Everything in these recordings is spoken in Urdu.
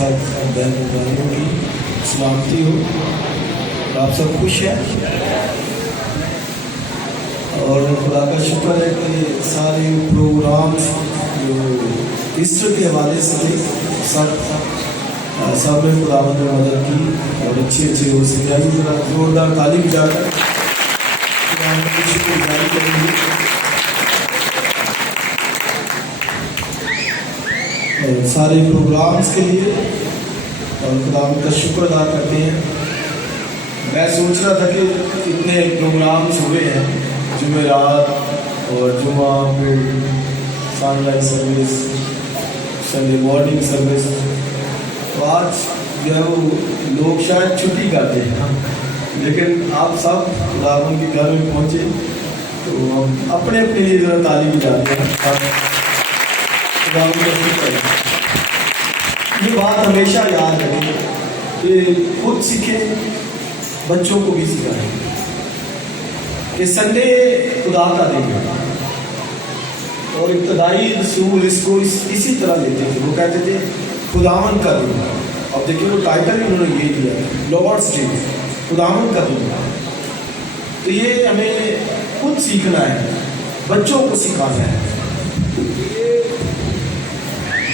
سب بہن بھائیوں کی سلامتی ہو، آپ سب خوش ہیں، اور خدا کا شکر ہے کہ سارے پروگرامز جو ایسٹر کے حوالے سے تھے سب میں خدا نے مدد کی اور اچھے ہو سکے. آئیے ذرا زوردار تعلیم جا کر خدا کا شکر جاری کریں گے. سارے پروگرامز کے لیے اور خدا کا شکر ادا کرتے ہیں. میں سوچ رہا تھا کہ اتنے پروگرامز ہوئے ہیں، جمعرات اور جمعہ، پھر sunrise service, Sunday morning service, تو آج جو ہے وہ لوگ شاید چھٹی کرتے ہیں، لیکن آپ سب خدا ان کے گھر میں پہنچے تو ہم اپنے لیے ذرا تعلیم جاتے ہیں. یہ بات ہمیشہ یاد رکھیں کہ خود سیکھیں، بچوں کو بھی سکھائیں کہ سنڈے خدا کا دن ہے. اور ابتدائی رسول اس کو اسی طرح لیتے تھے، وہ کہتے تھے خداوند کا دن. اب دیکھیں وہ ٹائٹل انہوں نے یہ دیا، لارڈس ڈے، خداوند کا دن. تو یہ ہمیں خود سیکھنا ہے، بچوں کو سکھانا ہے.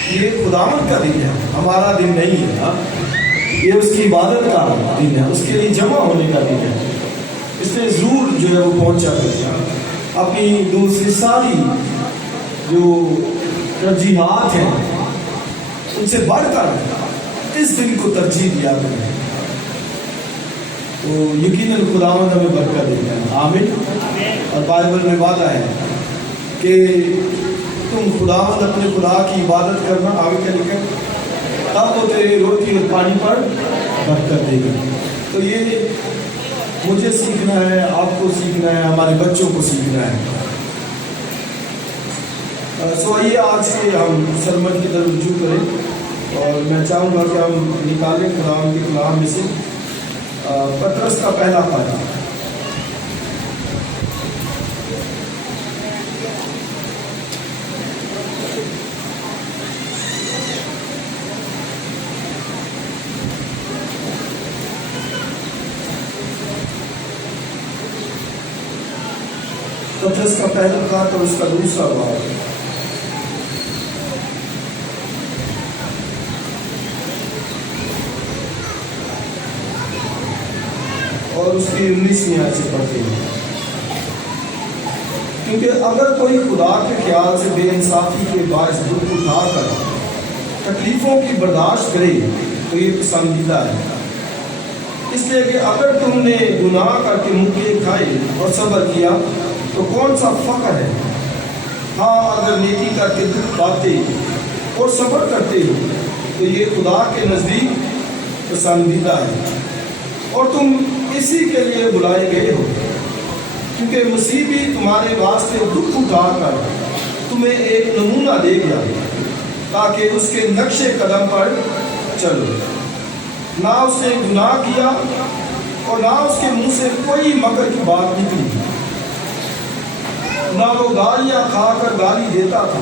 یہ خداوند کا دن ہے، ہمارا دن نہیں ہے. یہ اس کی عبادت کا دن ہے، اس کے لیے جمع ہونے کا دن ہے. اس میں ضرور جو ہے وہ پہنچا کرتا، اپنی دوسری ساری جو ترجیحات ہیں ان سے بڑھ کر اس دن کو ترجیح دیا کریں. تو یقیناً خداوند ہمیں برکت دیتا ہے. آمین. اور بائبل میں وعدہ ہے کہ تم خداوند اپنے خدا کی عبادت کرنا، آگے کیا لکھا ہے، تب وہ تیرے روٹی اور پانی پر برکت دے گا. تو یہ مجھے سیکھنا ہے، آپ کو سیکھنا ہے، ہمارے بچوں کو سیکھنا ہے. سو آئیے آج کے ہم سرمن کی طرف رجوع کریں، اور میں چاہوں گا کہ ہم نکالیں خداوند کے کلام میں سے پطرس کا پہلا پارہ. پطرس کا پہلا خط اور اس کا دوسرا باب، اور اس کی 19ویں آیت سے پڑھتے ہیں. کیونکہ اگر کوئی خدا کے خیال سے بے انصافی کے باعث دکھ اٹھا کر تکلیفوں کی برداشت کرے تو یہ پسندیدہ ہے. اس لیے کہ اگر تم نے گناہ کر کے منہ کھائے اور صبر کیا تو کون سا فخر ہے. ہاں اگر نیکی کر کے دکھ پاتے اور صبر کرتے ہو تو یہ خدا کے نزدیک پسندیدہ ہے. اور تم اسی کے لیے بلائے گئے ہو، کیونکہ مسیح بھی تمہارے واسطے دکھ اٹھا کر تمہیں ایک نمونہ دے گیا تاکہ اس کے نقش قدم پر چلو. نہ اس نے گناہ کیا اور نہ اس کے منہ سے کوئی مکر کی بات نکلی، نہ وہ گالیاں کھا کر گالی دیتا تھا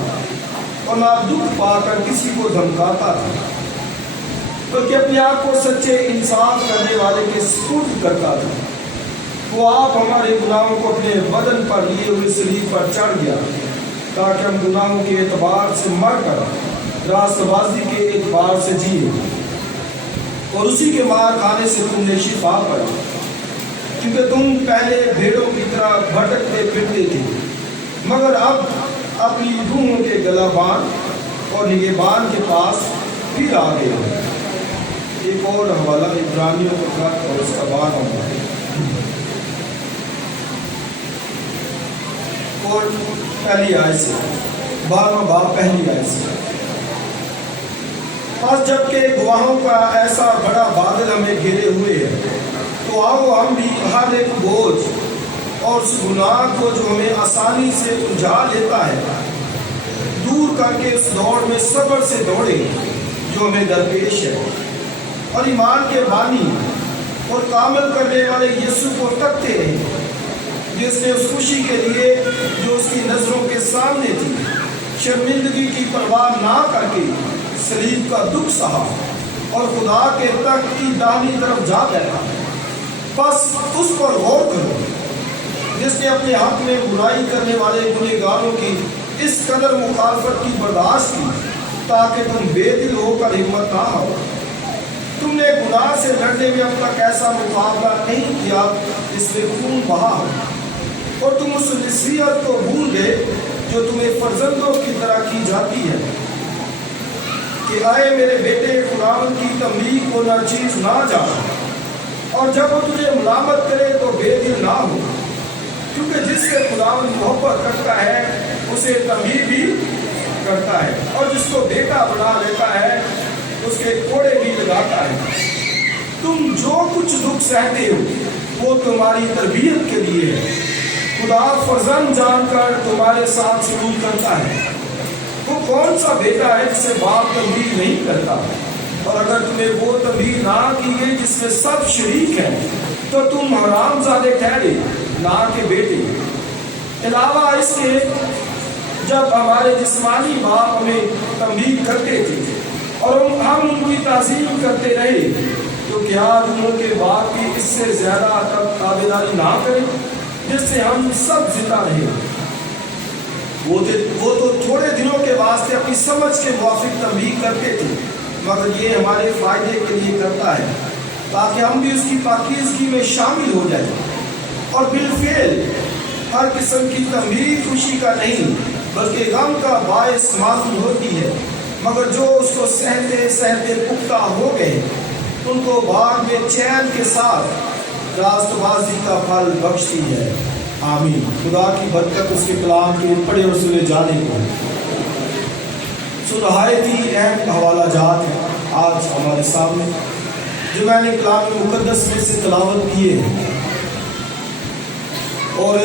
اور نہ دکھ پا کر کسی کو دھمکاتا تھا، بلکہ اپنے آپ کو سچے انصاف کرنے والے کے سپرد کرتا تھا. وہ آپ ہمارے گناہوں کو اپنے بدن پر لیے ہوئے صلیب پر چڑھ گیا تاکہ ہم گناہوں کے اعتبار سے مر کر راست بازی کے اعتبار سے جیے، اور اسی کے مار کھانے سے تم نے شفا پائی. کیونکہ تم پہلے بھیڑوں کی طرح بھٹکتے پھرتے تھے، مگر اب اپنی روحوں کے گلا بان اور نگہبان کے پاس پھر آ گئے ہو. ایک اور حوالہ عبرانیوں کا خط اور اس کا 12واں اور پہلی آیت سے، 12واں باب پہلی آیت سے. بس جب کہ گواہوں کا ایسا بڑا بادل ہمیں گھیرے ہوئے ہے تو آؤ ہم بھی ہر ایک بوجھ اور اس گناہ کو جو ہمیں آسانی سے الجھا لیتا ہے دور کر کے اس دوڑ میں صبر سے دوڑیں جو ہمیں درپیش ہے، اور ایمان کے بانی اور کامل کرنے والے یسوع کو تکتے رہیں، جس نے اس خوشی کے لیے جو اس کی نظروں کے سامنے تھی شرمندگی کی پرواہ نہ کر کے صلیب کا دکھ سہا اور خدا کے تخت کی داہنی طرف جا بیٹھا، بس اس پر غور کرو جس نے اپنے حق میں برائی کرنے والے گنہگاروں کی اس قدر مخالفت کی برداشت کی تاکہ تم بے دل ہو کر ہمت نہ ہو۔ تم نے گناہ سے لڑنے میں اب تک ایسا مقابلہ نہیں کیا جس میں خون بہا ہو، اور تم اس نصیحت کو بھول گئے جو تمہیں فرزندوں کی طرح کی جاتی ہے کہ آئے میرے بیٹے خداوند کی تملیغ کو ناچیز نہ جان، اور جب وہ تجھے ملامت کرے تو بے دل نہ ہو، کیونکہ جس سے خداوند محبت کرتا ہے اسے تملیغ بھی کرتا ہے، اور جس کو بیٹا بنا لیتا ہے اس کے کوڑے بھی لگاتا ہے۔ تم جو کچھ دکھ سہتے ہو وہ تمہاری تربیت کے لیے ہے، خدا فرزند جان کر تمہارے ساتھ سلوک کرتا ہے۔ وہ کون سا بیٹا ہے جسے باپ تنبیہ نہیں کرتا؟ اور اگر تمہیں وہ تنبیہ نہ کی گئی جس میں سب شریک ہیں تو تم حرام زادے ٹھہرے نہ کہ بیٹے۔ علاوہ اس کے جب ہمارے جسمانی باپ ہمیں تنبیہ کرتے تھے اور ہم ان کی تعظیم کرتے رہے تو کیا ان کے باپ کی اس سے زیادہ تابعداری نہ کریں جس سے ہم سب زندہ رہے؟ وہ تو تھوڑے دنوں کے واسطے اپنی سمجھ کے موافق تنبیہ کرتے تھے، مگر یہ ہمارے فائدے کے لیے کرتا ہے تاکہ ہم بھی اس کی پاکیزگی میں شامل ہو جائیں۔ اور بالفعل ہر قسم کی تنبیہ خوشی کا نہیں بلکہ غم کا باعث معلوم ہوتی ہے، مگر جو اس کو سہتے سہتے پختہ ہو گئے ان کو بعد میں چین کے ساتھ راست بازی کا پھل بخشتی ہے۔ آمین۔ خدا کی برکت اس کے کلام کے پڑھے اور سنے جانے کو۔ نہایت ہی اہم حوالہ جات ہیں آج ہمارے سامنے جو میں نے کلام مقدس میں سے تلاوت کیے ہیں، اور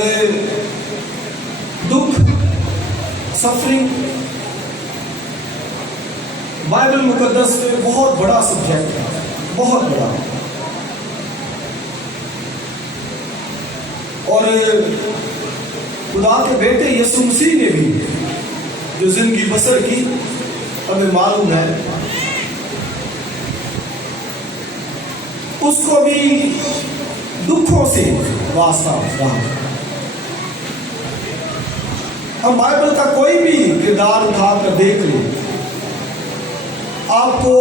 دکھ، سفرنگ بائبل مقدس میں بہت بڑا سبجیکٹ ہے، بہت بڑا۔ اور خدا کے بیٹے یسوع مسیح نے بھی جو زندگی بسر کی ہمیں معلوم ہے، اس کو بھی دکھوں سے واسطہ رہا۔ ہم بائبل کا کوئی بھی کردار اٹھا کر دیکھ لیں، آپ کو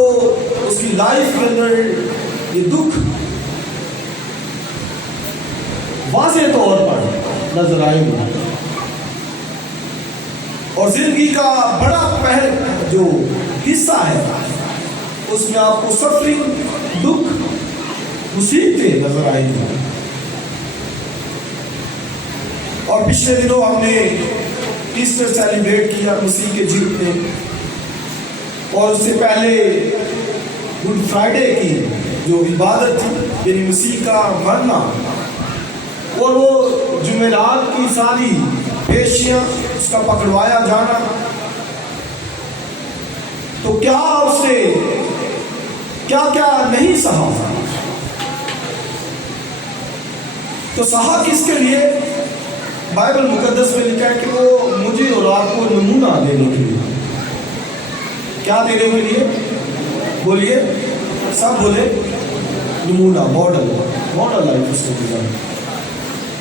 اس کی لائف کے اندر یہ دکھ واضح طور پر نظر آئے گا، اور زندگی کا بڑا پہل جو حصہ ہے اس میں آپ کو سفرنگ، دکھ، مصیبتیں نظر آئیں گی۔ اور پچھلے دنوں ہم نے ایسٹر سیلیبریٹ کیا مسیح کے جیتنے، اور اس سے پہلے گڈ فرائیڈے کی جو عبادت تھی یعنی مسیح کا مرنا، اور وہ جمعرات کی ساری پیشیاں، اس کا پکڑوایا جانا۔ تو کیا اس نے کیا کیا نہیں سہا؟ تو سہا کس کے لیے؟ بائبل مقدس میں لکھا ہے کہ وہ مجھے اور آپ کو نمونہ دینے کے لیے۔ کیا دینے کے لیے؟ بولیے، سب بولے، نمونہ، ماڈل لائف اس کو دیا۔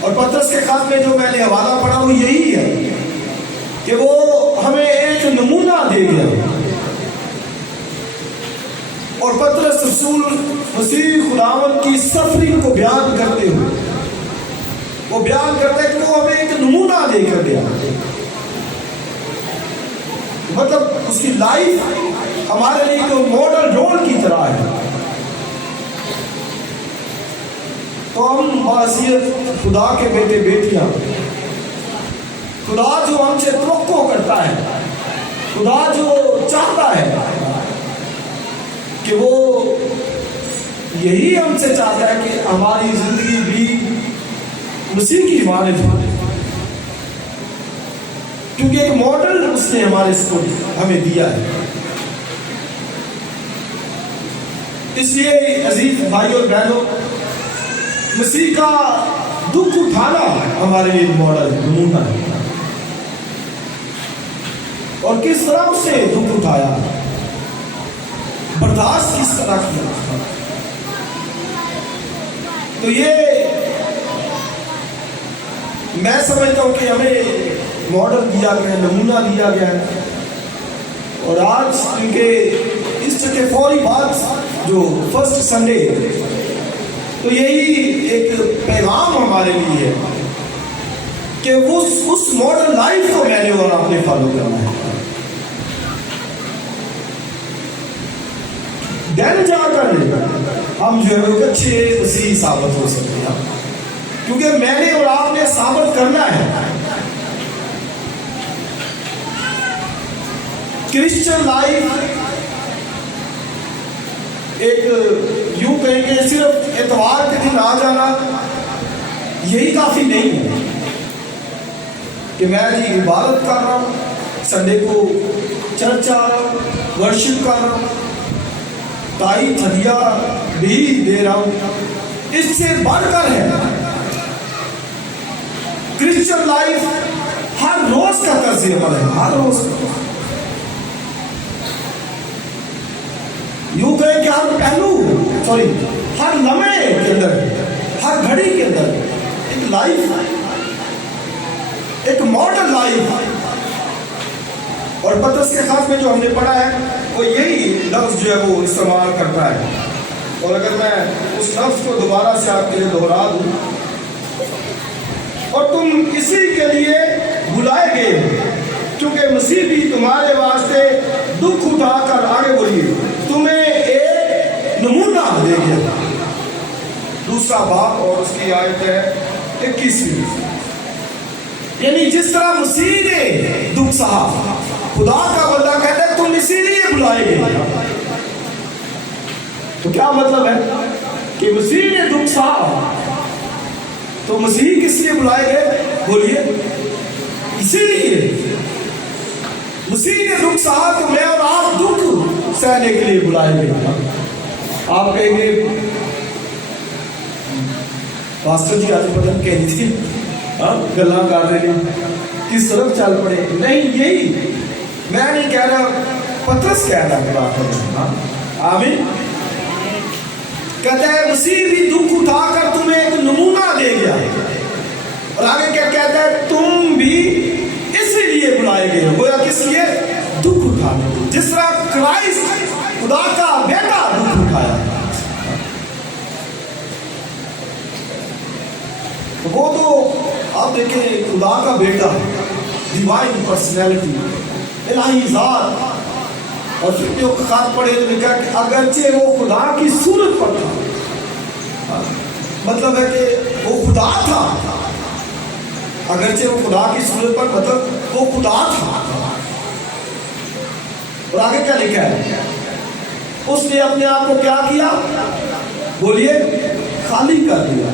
اور پترس کے خط میں جو میں نے حوالہ پڑھا وہ یہی ہے کہ وہ ہمیں ایک نمونہ دے گیا، اور پترس رسول مسیح خداوند کی سفرنگ کو بیان کرتے ہوئے وہ بیان کرتے ہیں کہ وہ ہمیں ایک نمونہ دے کر گیا، مطلب اس کی لائف ہمارے لیے ایک ماڈل رول کی طرح ہے۔ تو ہم معصیت خدا کے بیٹے بیٹیاں، خدا جو ہم سے توقع کرتا ہے، خدا جو چاہتا ہے کہ وہ یہی ہم سے چاہتا ہے کہ ہماری زندگی بھی مسیح کی مانند ہو، کیونکہ ایک ماڈل اس نے ہمارے اس کو ہمیں دیا ہے۔ اس لیے عزیز بھائی اور بہنوں، مسیح کا دکھ اٹھانا ہمارے لیے ماڈل نمونہ ہے، اور کس طرح اس نے دکھ اٹھایا۔ برداشت کس طرح کیا. تو یہ میں سمجھتا ہوں کہ ہمیں ماڈل دیا گیا ہے, نمونہ دیا گیا ہے. اور آج کیونکہ ایسٹر کے فوری بعد جو فرسٹ سنڈے, تو یہی ایک پیغام ہمارے لیے ہے کہ اس ماڈل لائف کو میں نے اور آپ نے فالو کرنا ہے. دین جا کر ہم جو ہے وہ اچھے مسیحی ثابت ہو سکتے ہیں, کیونکہ میں نے اور آپ نے ثابت کرنا ہے کرسچن لائف ایک یوں کہیں کہ صرف اتوار کے دن آ جانا یہی کافی نہیں ہے کہ میں جی عبادت کر رہا ہوں, سنڈے کو چرچ آ رہا ہوں, ورشپ کر رہا ہوں, تائی ہدیہ بھی دے رہا ہوں. اس سے بڑھ کر ہے کرسچن لائف ہر روز کا طرز عمل ہے, ہر روز کا. یوں کہیں کہ ہر پہلو ہر لمحے کے اندر, ہر گھڑی کے اندر ایک لائف, ایک ماڈل لائف. اور پترس کے خاص میں جو ہم نے پڑھا ہے وہ یہی لفظ جو ہے وہ استعمال کرتا ہے. اور اگر میں اس لفظ کو دوبارہ سے آپ کے لیے دہرا دوں, اور تم اسی کے لیے بلائے گئے کیونکہ مسیح بھی تمہارے واسطے دکھ اٹھا کر, آگے بولیے, تمہیں ایک نمونہ دے گیا. دوسرا باب اور اس کی آیت ہے 21. یعنی جس طرح مسیح نے دکھ سہا, خدا کا بندہ کہتا ہے تم اسی لیے بلائے گئے. تو کیا مطلب ہے کہ مسیح نے دکھ سہا, تو مسیح کس لیے بلائے گئے, بولیے, اسی لیے. مسیح نے دکھ سہا تو میں اور آپ دکھ سہنے کے لیے بلائے گئے. آپ کہیں گے پاسٹر جی آج پتہ کہنی تھی, گلا کر رہے ہیں, کس طرف چل پڑے. نہیں, یہی میں نہیں کہہ رہا, پترس کہہ رہا ہے بات ہے. آمین. کہتا ہے مسیح بھی دکھ اٹھا کر تمہیں ایک نمونہ دے گیا. اور آگے کیا کہتا ہے, تم بھی اسی لیے بلائے گئے. گویا کس لیے, دکھ اٹھانے. جس طرح کرائسٹ خدا کا بیٹا دکھ اٹھایا, وہ تو آپ دیکھیں خدا کا بیٹا, ڈیوائن پرسنالٹی, الہی ذات. اور پھر جو خط پڑھے تو لکھا کہ اگرچہ وہ خدا کی صورت پر تھا, مطلب ہے کہ وہ خدا تھا. اگرچہ وہ خدا کی صورت پر, مطلب وہ خدا تھا. اور آگے کیا لکھا ہے, اس نے اپنے آپ کو کیا کیا, بولیے, خالی کر دیا.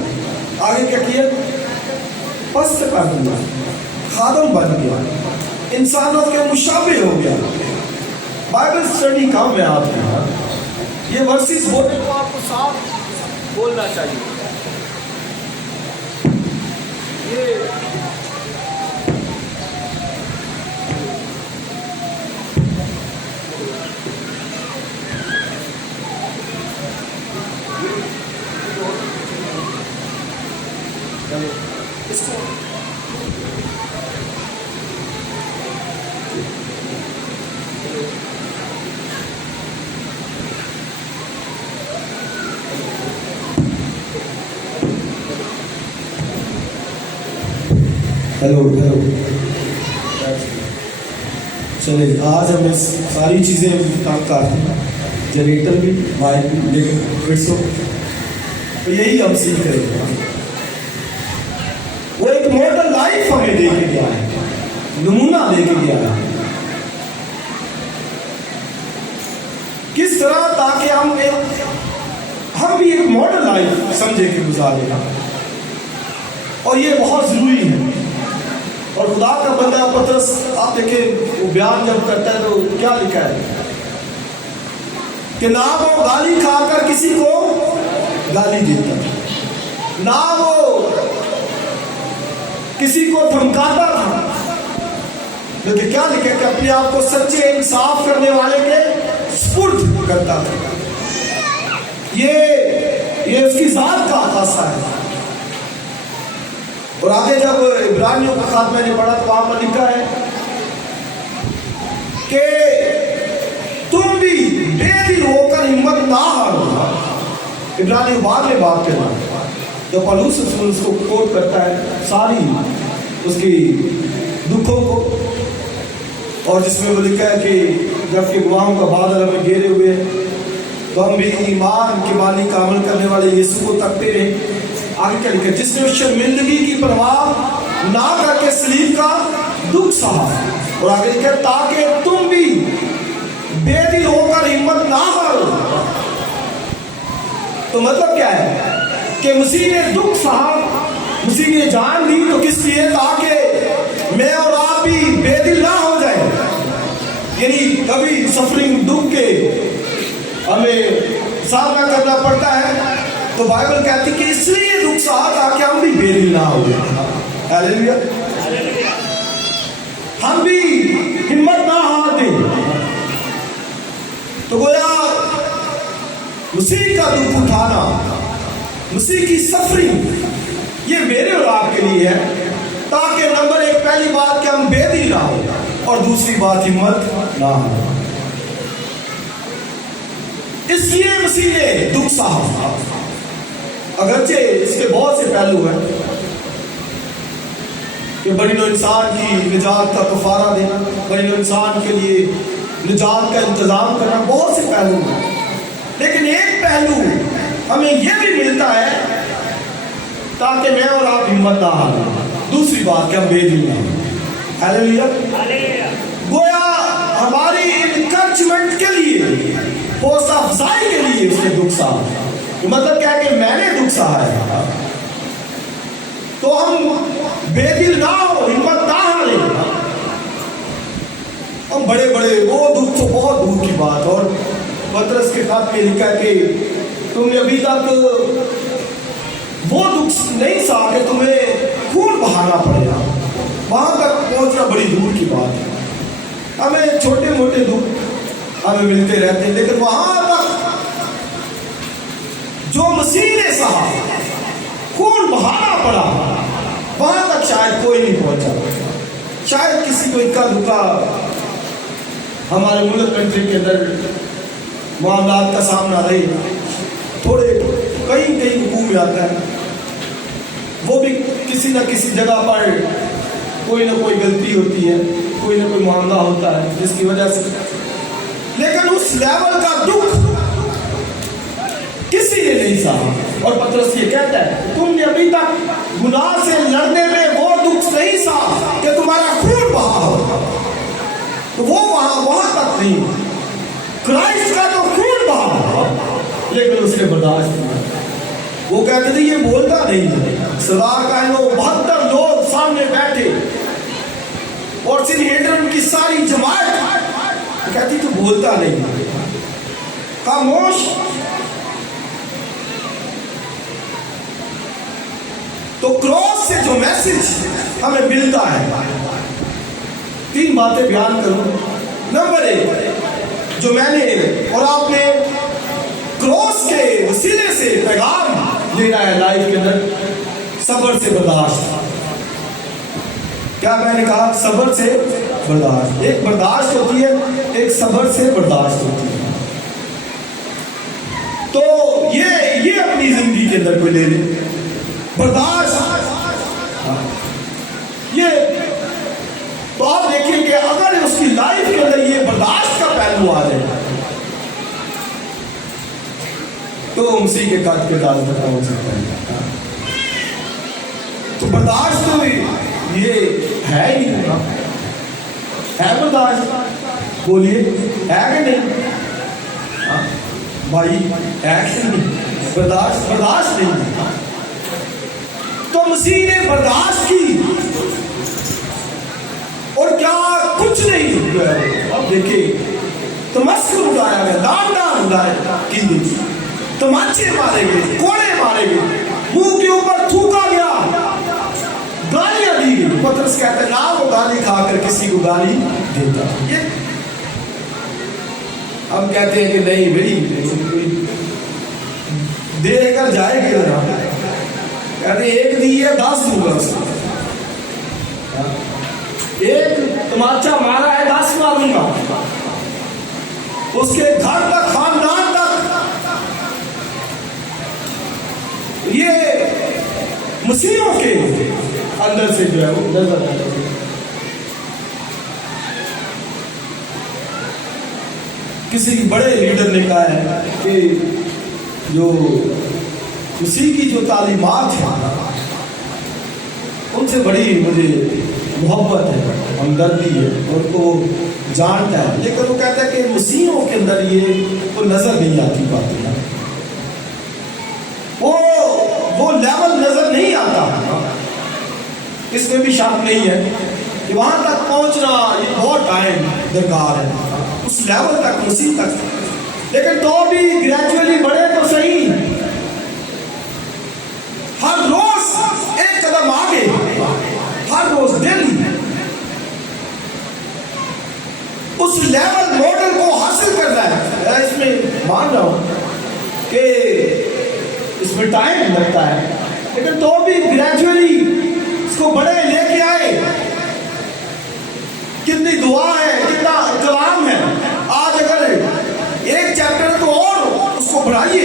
آگے کیا کیا, پست کر دیا, خادم بن گیا, انسانوں کے مشابہ ہو گیا. بائبل اسٹڈی کام میں آپ ہیں, یہ ورسز بولنے کو آپ کو صاف بولنا چاہیے. یہ اس کو ہیلو چلے, آج ہم ساری چیزیں کام کرتے ہیں, جنریٹر بھی, مائک بھی, لیکن پھر تو یہی ہم سیکھ رہے ہیں. وہ ایک ماڈل لائف ہمیں دے کے گیا ہے, نمونہ دے کے گیا ہے. کس طرح, تاکہ ہم بھی ایک ماڈل لائف سمجھے کہ گزارے. اور یہ بہت ضروری ہے. اور خدا کا بندہ پترس, آپ دیکھیں وہ بیان جب کرتا ہے تو کیا لکھا ہے کہ نہ وہ گالی کھا کر کسی کو گالی دیتا, نہ وہ کسی کو دھمکاتا تھا, لیکن کیا لکھا کہ اپنے آپ کو سچے انصاف کرنے والے کے سپرد کرتا تھا. یہ اس کی ذات کا خاصہ ہے. اور آگے جب عبرانیوں کا خط میں نے پڑھا تو وہاں پر لکھا ہے کہ تم بھی بے دل ہو کر ہمت نہ ہارو. عبرانیوں بعد میں بات کرنا جو پالوس اس کو کوٹ کرتا ہے ساری اس کی دکھوں کو, اور جس میں وہ لکھا ہے کہ جب کہ گواہوں کا بادل ہمیں گھیرے ہوئے تو ہم بھی ایمان کے مانی کا عمل کرنے والے یسوع کو تکتے رہے. آگے کیا لکھا ہے, جس نے شرمندگی کی پرواہ نہ کر کے صلیب کا دکھ سہا. اور آگے لکھا ہے تاکہ تم بھی بے دل ہو کر ہمت نہ ہارو. تو مطلب کیا ہے کہ مسیح نے دکھ سہا, مسیح نے جان دی تو کس لیے, تاکہ میں اور آپ بھی بے دل نہ ہو جائیں. یعنی کبھی سفرنگ دکھ کے ہمیں سامنا کرنا پڑتا ہے تو بائبل کہتی کہ اس لیے دکھ سہا تاکہ ہم بھی بے دل نہ ہو جائیں. ہاللیلویا. ہم بھی ہمت نہ ہار دیں. تو گویا مسیح کا دکھ اٹھانا, مسیح کی سفرنگ یہ میرے اور آپ کے لیے ہے تاکہ نمبر ایک پہلی بات کہ ہم بے دل نہ ہو, اور دوسری بات ہمت نہ ہو. اس لیے مسیح نے دکھ سہا. اگرچہ اس کے بہت سے پہلو ہیں کہ بنی نوع انسان کی نجات کا کفارہ دینا, بنی نوع انسان کے لیے نجات کا انتظام کرنا, بہت سے پہلو ہیں. لیکن ایک پہلو ہمیں یہ بھی ملتا ہے تاکہ میں اور آپ ہمت نہ ہاریں. دوسری بات کہ ہم بے دل نہ ہوں. ہاللیلویا. گویا ہماری انکریجمنٹ کے لیے, حوصلہ افزائی کے لیے اس نے دکھ سہا. مطلب کیا ہے کہ میں نے دکھ سہا ہے تو ہم بے دل نہ ہو, ہمت نہ ہاریں. ہم بڑے بڑے وہ دکھ تو بہت دور کی بات. اور پترس کے خط میں لکھا ہے کہ تم نے ابھی تک وہ دکھ نہیں سہا کہ تمہیں خون بہانا پڑے گا. وہاں تک پہنچنا بڑی دور کی بات ہے. ہمیں چھوٹے موٹے دکھ ہمیں ملتے رہتے ہیں, لیکن وہاں تک جو مسیح نے سہا, خون بہانا پڑا, وہاں تک شاید کوئی نہیں پہنچا. شاید کسی کو اکا دکا ہمارے ملک کنٹری کے اندر معاملات کا سامنا رہے, تھوڑے کہیں حکومت میں آتا ہے, وہ بھی کسی نہ کسی جگہ پر کوئی نہ کوئی غلطی ہوتی ہے, کوئی نہ کوئی معاملہ ہوتا ہے جس کی وجہ سے. لیکن اس لیول کا دکھ کسی نے نہیں سہا. اور پترس یہ کہتا ہے تم نے ابھی تک گناہ سے لڑنے میں وہ دکھ نہیں سہا کہ تمہارا خون بہا ہو. تو وہ وہاں تک نہیں. کرائسٹ کا تو خون بہا لیکن اس نے برداشت کیا. وہ کہتے تھے یہ بولتا نہیں. سردار کا ہے وہ 72 لوگ سامنے بیٹھے اور سینہیڈرن کی ساری جماعت کہتی تو بولتا نہیں, خاموش. تو کراس سے جو میسج ہمیں ملتا ہے, 3 باتیں بیان کروں. نمبر 1 جو میں نے اور آپ نے کراس کے وسیلے سے پیغام لینا ہے لائف کے اندر, صبر سے برداشت. کیا میں نے کہا؟ صبر سے برداشت. ایک برداشت ہوتی ہے, ایک صبر سے برداشت ہوتی ہے. تو یہ اپنی زندگی کے اندر کوئی لے لے برداشت. یہ تو آپ دیکھیں کہ اگر اس کی لائف کے اندر یہ برداشت کا پہلو آ جائے تو مسیح کے قد کے داز تک پہنچ سکتا ہے. تو برداشت تو یہ ہے ہی نہیں. ہے برداشت؟ بولیے ہے کہ نہیں بھائی, ہے کہ نہیں؟ برداشت نہیں. تو مسیح نے برداشت کی اور کیا کچھ نہیں. اب دیکھیں تمسکر اڑایا گیا, ڈانٹ اڑایا کی گئی, تماچے مارے گئے, کوڑے مارے گئے, منہ کے اوپر تھوکا گیا, گالیاں دی گئی. پترس کہتے ہیں نہ وہ گالی کھا کر کسی کو گالی دیتا. ہم کہتے ہیں کہ نہیں بھائی دے کر جائے گی نا، کہتے ایک دی ہے 10 دوں گا، ایک تماچا مارا ہے 10 ماروں گا، اس کے گھر تک خاندان تک یہ مسیحوں کے اندر سے جو ہے وہ نظر آتا ہے۔ کسی بڑے لیڈر نے کہا ہے کہ جو مسیح کی جو تعلیمات ہیں ان سے بڑی مجھے محبت ہے، ہمدردی ہے، ان کو جانتا ہے، لیکن وہ کہتا ہے کہ مسیحوں کے اندر یہ وہ نظر نہیں آتی باتیں، وہ لیول نظر نہیں آتا۔ اس میں بھی شک نہیں ہے کہ وہاں تک پہنچنا یہ بہت ٹائم درکار ہے، اس لیول تک، مسیح تک، لیکن تو بھی گریجولی بڑھے تو صحیح، ہر روز ایک قدم آگے، ہر روز ڈیلی اس لیول ماڈل کو حاصل کرنا ہے۔ میں اس میں مان رہا ہوں کہ اس میں ٹائم لگتا ہے، لیکن تو بھی گریجولی اس کو بڑے لے کے آئے۔ کتنی دعا ہے، کتنا کلام ہے، آج اگر ایک چیپٹر ہے تو اور اس کو بڑھائیے۔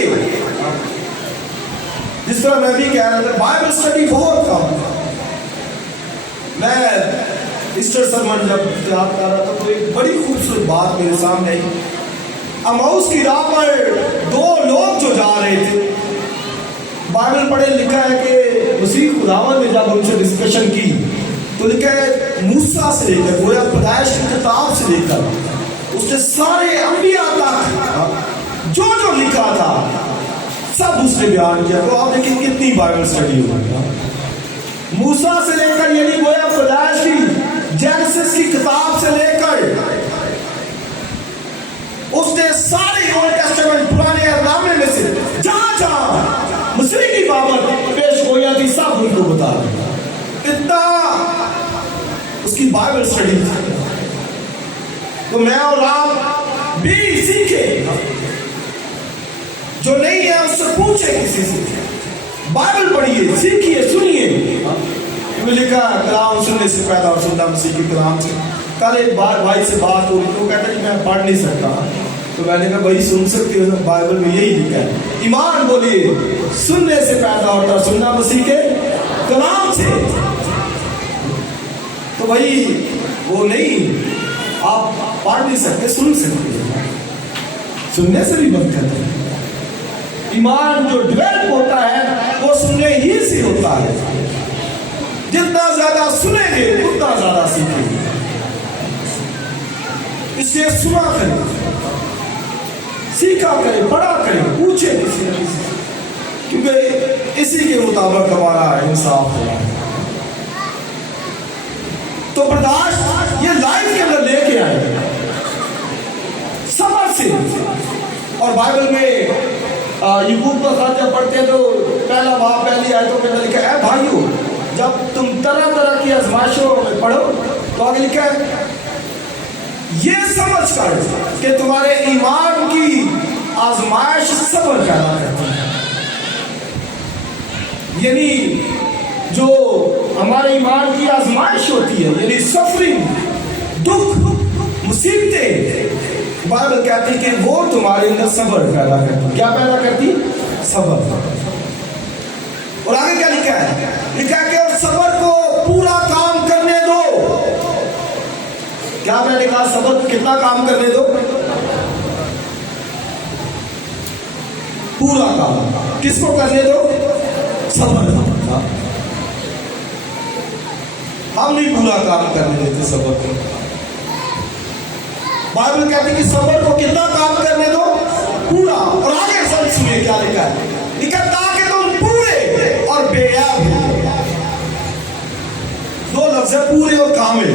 جس طرح میں بھی کہہ رہا تھا بائبل اسٹڈی بہت کام، میں ایسٹر سرمن جب تیار کر رہا تھا تو ایک بڑی خوبصورت بات میرے سامنے آئی۔ اماؤس کی راہ پر 2 لوگ جو جا رہے تھے، بائبل پڑھے لکھا ہے کہ مسیح خداوند نے جب ان سے ڈسکشن کی تو لکھا ہے موسیٰ سے لے کر گویا پیدائش کی کتاب سے لے کر اس نے سارے انبیاء تک جو جو لکھا تھا سب اس نے بیان کیا۔ تو آپ دیکھیں کتنی بائبل اسٹڈی ہوگی، موسیٰ سے لے کر یعنی گویا پیدائش کی جینیسس کی کتاب سے لے کر اس نے سارے اولڈ ٹیسٹمنٹ پرانے نامے میں سے جہاں جہاں مسیح کی بابت پیش گویا تھی سب ان کو بتا دیا۔ اتنا اس کی بائبل اسٹڈی تھی۔ تو میں اور آپ بھی سیکھیں، جو نہیں ہے اس سے پوچھیں، کسی سے بائبل پڑھیے، سیکھیے، سنیے۔ لکھا کلام سننے سے پیدا اور سننا مسیح کے کلام سے۔ کل ایک بار بھائی سے بات ہوئی تو کہتا کہ میں پڑھ نہیں سکتا، تو میں نے کہا بھائی سن سکتے ہو، بائبل میں یہی لکھا ہے، ایمان بولیے سننے سے پیدا ہوتا ہے، سننا مسیح کے کلام سے۔ تو بھائی وہ نہیں، آپ پڑھ نہیں سکتے، سن سکتے ہیں، سننے سے بھی برکت ہے۔ ایمان جو ڈیولپ ہوتا ہے وہ سننے ہی سے ہوتا ہے، جتنا زیادہ سنیں گے اتنا زیادہ سیکھیں گے۔ اس لیے سنا کریں، سیکھا کریں، پڑھا کریں، پوچھیں کسی نہ کسی، کیونکہ اسی کے مطابق ہمارا انصاف ہوگا۔ تو برداشت یہ لائف کے اندر لے کے آئے صبر سے۔ اور بائبل میں یعقوب کا خط جب پڑھتے ہیں تو پہلا باب پہلی آیتوں کے اندر لکھا ہے اے بھائیو جب تم طرح طرح کی آزمائشوں میں پڑھو تو آگے لکھا ہے یہ سمجھ کر کہ تمہارے ایمان کی آزمائش صبر پیدا کرتی ہے۔ یعنی جو ہمارے ایمان کی آزمائش ہوتی ہے، یعنی سفرنگ، دکھ، مصیبتیں، بائبل کہتی کہ وہ تمہارے اندر صبر پیدا کرتی۔ کیا پیدا کرتی؟ صبر۔ اور آگے کیا لکھا ہے؟ لکھا ہے کہ اور صبر کو پورا کام کرنے دو۔ کیا میں نے کہا صبر کو کتنا کام کرنے دو؟ پورا کام۔ کس کو کرنے دو؟ صبر۔ ہم نہیں پورا کام کرنے دیتے صبر کو۔ بائبل کہتی کہ صبر کو کتنا کام کرنے دو؟ پورا۔ اور آگے سب سنیے کیا لکھا ہے؟ لکھا تاکہ تم پورے اور بے عیب۔ 2 لفظ ہے، پورے اور کامل۔